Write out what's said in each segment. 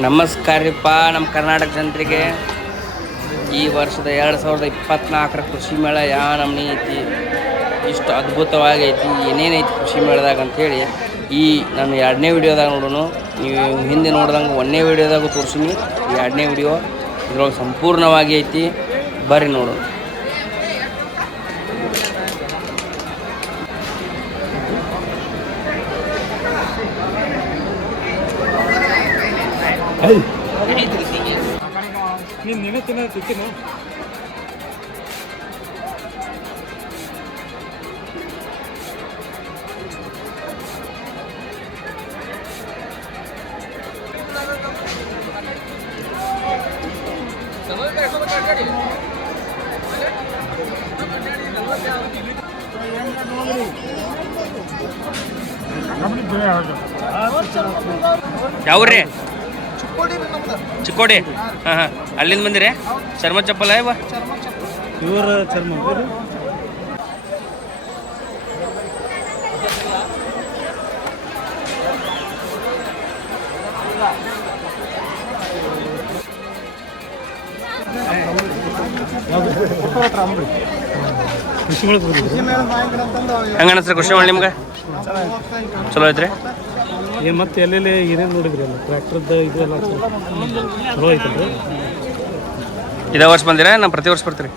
ನಮಸ್ಕಾರಪ್ಪ ನಮ್ಮ ಕರ್ನಾಟಕ ಜನತೆಗೆ. ಈ ವರ್ಷದ 2024ರ ಕೃಷಿ ಮೇಳ ಯಾವ ನಮ್ನಿ ಐತಿ, ಇಷ್ಟು ಅದ್ಭುತವಾಗಿ ಐತಿ, ಏನೇನೈತಿ ಕೃಷಿ ಮೇಳದಾಗ ಅಂಥೇಳಿ ಈ ನಾನು 2ನೇ ವಿಡಿಯೋದಾಗ ನೋಡೋಣ. ನೀವು ಹಿಂದೆ ನೋಡ್ದಂಗೆ 1ನೇ ವಿಡಿಯೋದಾಗ ತೋರಿಸೀನಿ. ಈ 2ನೇ ವಿಡಿಯೋ ಇದ್ರೊಳಗೆ ಸಂಪೂರ್ಣವಾಗಿ ಐತಿ, ಬರ್ರಿ ನೋಡೋಣ. ನೀನು ನೆನೆ ತಿಕ್ಕಿನ ಯಾವ್ರಿ? ಚಿಕ್ಕೋಡಿ. ಹಾಂ ಹಾಂ, ಅಲ್ಲಿಂದ ಬಂದಿರಿ? ಚರ್ಮ ಚಪ್ಪಲ ಇವ ಇವರ ಚರ್ಮ ಹೆಂಗ ಅನಿಸ್ರಿ ಕೃಷಿ ಮೇಳ ನಿಮ್ಗೆ? ಚಲೋ ಐತ್ರಿ. ಮತ್ತೆ ಎಲ್ಲೆಲ್ಲಿ ಏನೇನು ನೋಡಿದ್ರಿ ಅಲ್ಲ, ಟ್ರ್ಯಾಕ್ಟರ್ದ ಇದೆಲ್ಲ ಚಲೋ ಐತಲ್ರಿ. ಇದೇ ವರ್ಷ ಬಂದಿರಾ? ನಾವು ಪ್ರತಿ ವರ್ಷ ಬರ್ತೀರಿ.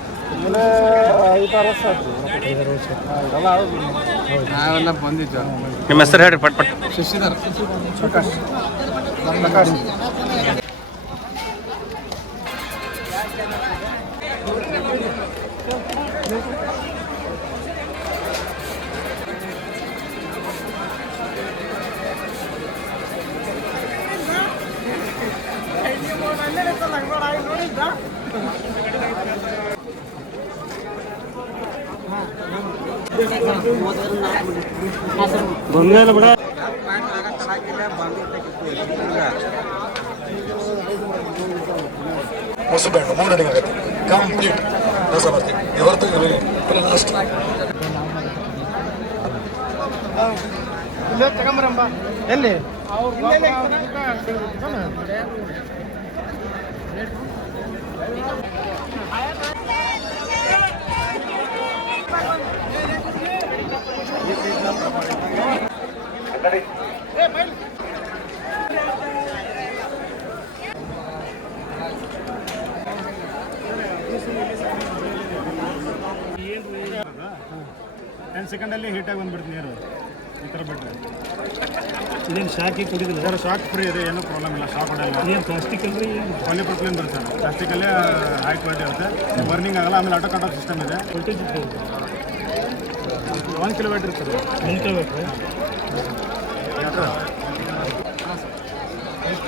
ನಿಮ್ಮ ಹೆಸರು ಹೇಳ್ರಿ ಪಟ್ ಪಟ್. ಬಂದೇನ ಬಿಡ. ಮೊಸರು ಮೂರನೇ ಆಗತ್ತೆ ಕಂಪ್ಲೀಟ್ ರಸ ಬರ್ತೀವಿ. ಹೊರತು ಲಾಸ್ಟ್ ತಗೊಂಬರಂಬ ಎಲ್ಲಿ ಸೆಕೆಂಡಲ್ಲಿ ಹೀಟಾಗಿ ಬಂದ್ಬಿಡ್ತು ನೀರು. ಈ ಥರ ಬಿಟ್ಟರೆ ಇದೇನು ಶಾಕಿ ಕುಡಿದಿಲ್ಲ ಸರ್? ಶಾಕ್ ಫ್ರೀ ಇದೆ, ಏನೂ ಪ್ರಾಬ್ಲಮ್ ಇಲ್ಲ. ಶಾಕ್ ಹೊಡೆಯಲ್ಲ. ಏನು ಪ್ಲಾಸ್ಟಿಕ್ ಅಲ್ರಿ? ಪಾಲಿಪ್ರೊಪಿಲಿನ್ ಬರುತ್ತೆ ಸರ್. ಪ್ಲಾಸ್ಟಿಕಲ್ಲೇ ಹೈ ಕ್ವಾಲಿಟಿ ಇರುತ್ತೆ, ಬರ್ನಿಂಗ್ ಆಗಲ್ಲ. ಆಮೇಲೆ ಆಟೋ ಕಟ್ ಆಫ್ ಸಿಸ್ಟಮ್ ಇದೆ. 1 ಕಿಲೋಮೀಟ್ರ್ ಇರ್ತದೆ. 1 ಕಿಲೋಮೀಟ್ರ್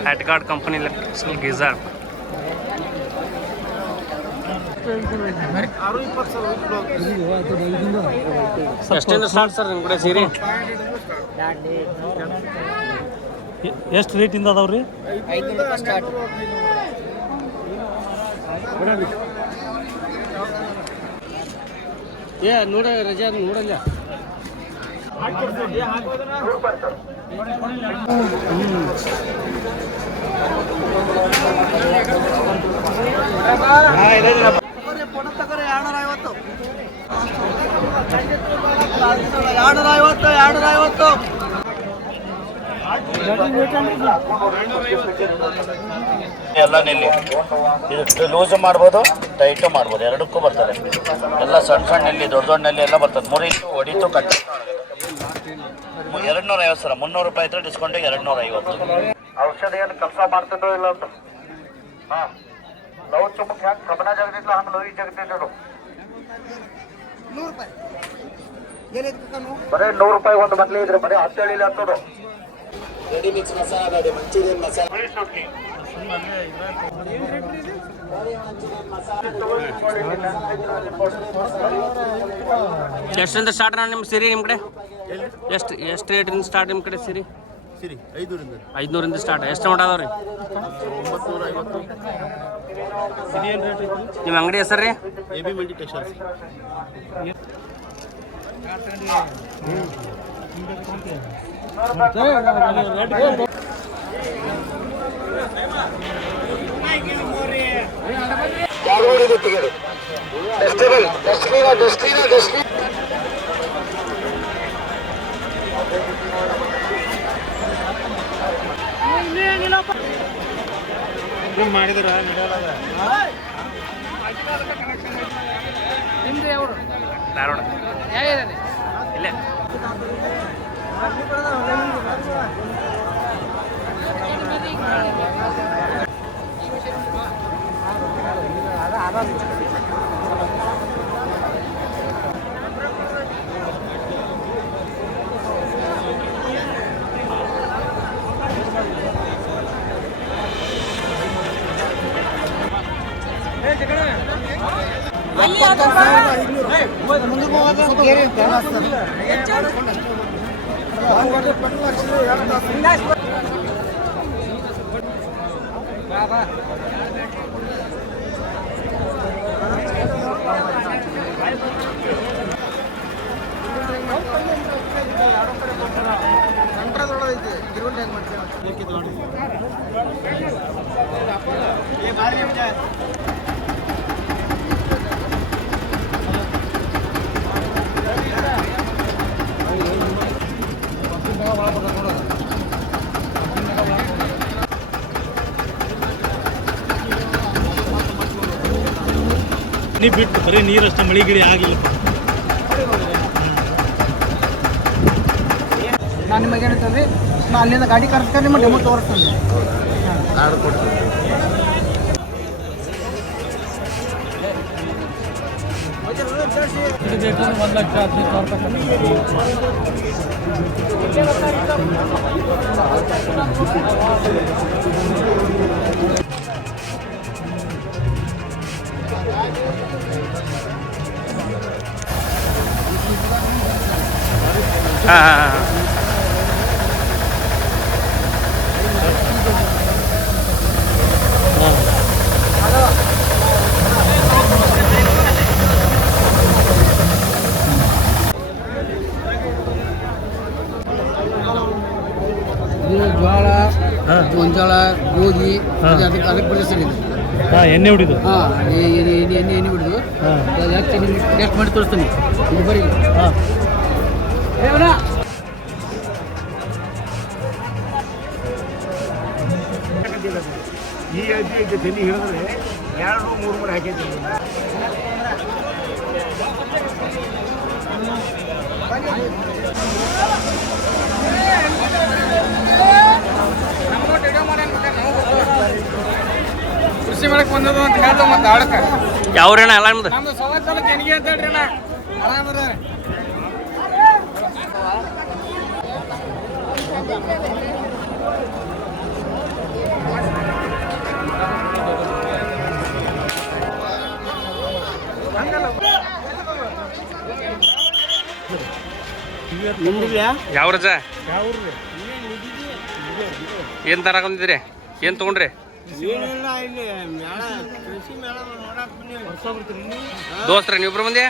ಹ್ಯಾಟ್ಗಾರ್ಡ್ ಕಂಪನಿ ಎಲೆಕ್ಟ್ರಿಕಲ್ ಗೀಸರ್. ಎಷ್ಟಿಂದ ಸ್ಟಾರ್ಟ್ ಸರ್ ನಿಮ್ಮ ಕಡೆ ಸೀರೆ? ಎಷ್ಟು ರೇಟಿಂದ ಅದಾವ್ರಿ? 500 ಸ್ಟಾರ್ಟ್. ನೋಡ ರಜಾ ನೋಡಲ್ಲ. ಎಲ್ಲ ನೆಲ್ಲಿ ಇದು ಲೂಸ್ ಮಾಡ್ಬೋದು, ಟೈಟು ಮಾಡ್ಬೋದು, ಎರಡಕ್ಕೂ ಬರ್ತದೆ. ಎಲ್ಲ ಸಣ್ಣ ಸಣ್ಣ ನೆಲ್ಲಿ, ದೊಡ್ಡ ದೊಡ್ಡ ನೆಲ್ಲಿ ಎಲ್ಲ ಬರ್ತದೆ. 3 ಇಂಚು ಹೊಡಿತು ಕಟ್ಟ 250 ಸರ್. 300 ರೂಪಾಯಿ ಇದ್ರೆ ಡಿಸ್ಕೌಂಟಿಗೆ 250. ಔಷಧ ಏನು ಕೆಲಸ ಮಾಡ್ತಿದ್ದೋ ಇಲ್ಲ ಅಂತ. ಹಾಂ, ಲವ್ ಚುಮ್ಮಕ್ಕೆ ಹ್ಯಾಂಗೆ ಕಬ್ಬನ ಜಗದಿಲ್ಲ ಹಂಗೆ ಲೋಯಿ ಜಗದಿದ್ದು. ಬರೀ 100 ರೂಪಾಯಿ ಒಂದು ಮಕ್ಳು ಇದ್ರೆ ಬರೀ 10 ಹೇಳಿಲ್ಲ ಅಂತದ್ದು. Ready mix masala, ready Manchurian masala, ಎಷ್ಟರಿಂದ ಸ್ಟಾರ್ಟ್ ನಿಮ್ಮ ಸೀರೆ? ನಿಮ್ಮ ಕಡೆ ಎಷ್ಟು ರೇಟಿಂದ ಸ್ಟಾರ್ಟ್ ನಿಮ್ಮ ಕಡೆ ಸೀರೆ? 500ರಿಂದ ಸ್ಟಾರ್ಟ್. ಎಷ್ಟು ಅಮೌಂಟ್ ಅದಾವ ರೀ? 950. ನಿಮ್ಮ ಅಂಗಡಿ ಹೆಸರು ರೀ? AB ಮಂಡಿ ಟೆಕ್ಸ್ಟೈಲ್ಸ್. ಮಾಡಿದ್ರ ನಿಮ್ದು ಯಾವರು? ಧಾರವಾಡ. ಹೇಗಿದೆ ಇಲ್ಲೇ ನೀ ಬಿಟ್ಟು ಬರೀ ನೀರಷ್ಟು ಮಳಿ ಗಿಳಿ ಆಗಿಲ್ಲ. ನಾನು ನಿಮಗೆ ಏನಂತಂದ್ರೆ ನಾ ಅಲ್ಲಿಂದ ಗಾಡಿ ಕರ್ಸ್ಕೊಂಡು ನಿಮ್ಮ ಡೆಮೋ ತೋರಿಸ್ತೀನಿ. ಇದು ಜೋಳ, ಗೊಂಜಾಳ, ಗೋಧಿ ಅದಕ್ಕೆ ಪ್ರದೇಶ ಇದೆ. ಎಣ್ಣೆ ಹೊಡಿದು ಎಣ್ಣೆ ಬಿಡುದು ಟೆಸ್ಟ್ ಮಾಡಿ ತೋರಿಸ್ತೀನಿ. ಇದು ಬರೀ ಈ ಅಜ್ಜಿ ತೆನಿ ಹಿಡಿದ್ರೆ 2-3 ಹಾಕಿದ್ದೀವಿ. ಕೃಷಿ ಮಾಡಕ್ಕೆ ಬಂದದು ಅಂತ ಹೇಳ್ದ ಮತ್ತೆ ಆಡಕ್ಕೆ ಯಾವ್ರೇನ ಎಲ್ಲ ನಿಮ್ದು? ನಮ್ದು ಸವತ್ತಲ್ಲ ಕೆನಿಗೆ ಅಂತ ಹೇಳ್ರಿ ಅಣ್ಣ. ಆರಾಮದ ಯಾವ ರಜಾ? ಏನು ತರಕೊಂಡಿದ್ರಿ? ಏನು ತೊಗೊಂಡ್ರಿ? ದೋಸ್ತರ ನೀವು ಇಬ್ರು ಮಂದಿ?